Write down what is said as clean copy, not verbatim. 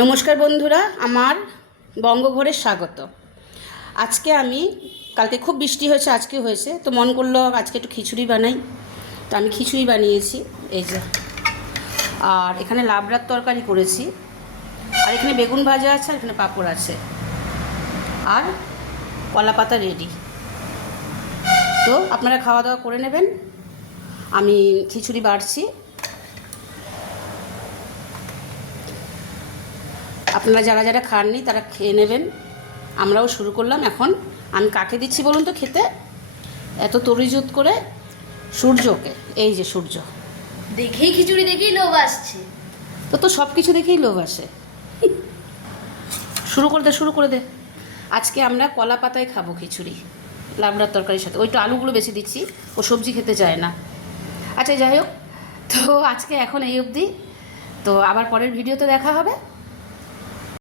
নমস্কার বন্ধুরা, আমার বঙ্গভোরে স্বাগত। আজকে আমি কালকে খুব বৃষ্টি হয়েছে, আজকে হয়েছে, তো মন করলো আজকে একটু খিচুড়ি বানাই। তো আমি খিচুড়ি বানিয়েছি, এই যে। আর এখানে লাবড়ার তরকারি করেছি, আর এখানে বেগুন ভাজা আছে, আর এখানে পাঁপড় আছে, আর কলা পাতা রেডি। তো আপনারা খাওয়া দাওয়া করে নেবেন, আমি খিচুড়ি বাড়ছি। আপনারা যারা যারা খাননি তারা খেয়ে নেবেন। আমরাও শুরু করলাম। এখন আমি কাকে দিচ্ছি বলুন তো খেতে, এত তরিজুত করে? সূর্যকে। এই যে সূর্য, দেখেই খিচুড়ি দেখেই লোভ আসছে। তো সব কিছু দেখেই লোভ আসে। শুরু করে দে। আজকে আমরা কলা পাতায় খাবো খিচুড়ি, লাবড়ার তরকারির সাথে। ওইটা আলুগুলো বেশি দিচ্ছি, ও সবজি খেতে চায় না। আচ্ছা, যাই হোক, তো আজকে এখন এই অবধি। তো আবার পরের ভিডিওতে দেখা হবে।